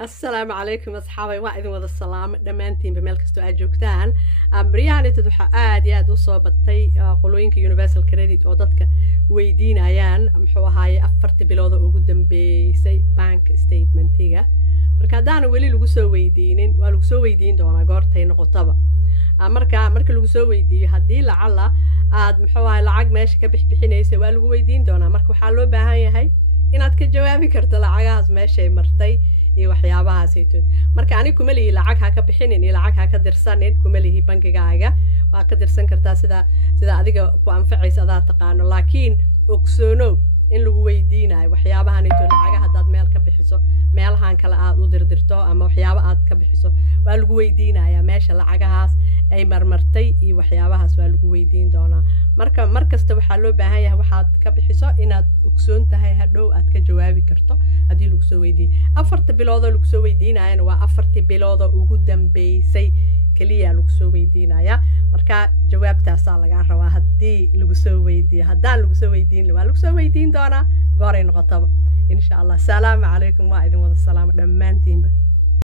السلام عليكم أصحابي وإذن وذا السلام دمانتين بميل كستو أجوكتان برياني تدوحا آد وصوبتي قلوينك يونيفرسال كريديت ودادك ويدين أيان محوهاي أفرت بلوضة وقدم بسي بانك ستيتمنتيغا مركادان ولي لغسو ويدينين ولغسو ويدين دونا غورتين قطبة marka lagu soo weydiiyo hadii lacala aad maxaa lacag meesha ka bixinaysa waa lagu weydiin doonaa marka waxa loo baahan yahay inaad ka jawaabi karto lacagahaas meesha ay martay iyo waxyaabahaas ay tood marka ani kuma lihi lacag ha ka bixinin iyo lacag ha ka dirsanin kuma lihi bankigaaga waa ka dirsan kartaa sida adiga ku anfacaysa aad taqaano laakiin ogsoono in lagu weydiinayo waxyaabahan ay tood lacagaha dad meel ka bixiso meelahan kala aad u dirdirto ama waxyaabo aad ka bixiso waa lagu weydiinayaa meesha lacagahaas ay marmartay iyo waxyaabahaas waa lagu weydiin doonaa marka markasta waxa loo baahan yahay waxaad ka bixiso inaad ogsoon tahay hadhow aad ka jawaabi karto hadii lagu soo weydiiyo afarta bilood oo lagu soo weydiinayna waa afartii bilood oo ugu dambeysay kaliya lagu soo weydiinaya marka jawaabtaas laga rabaa hadii lagu soo weydiiyo hadaan lagu soo weydiin waa lagu soo weydiin doonaa gooray noqotaba insha Allah salaamu calaykum waa idin wada salaam dhamaantiinba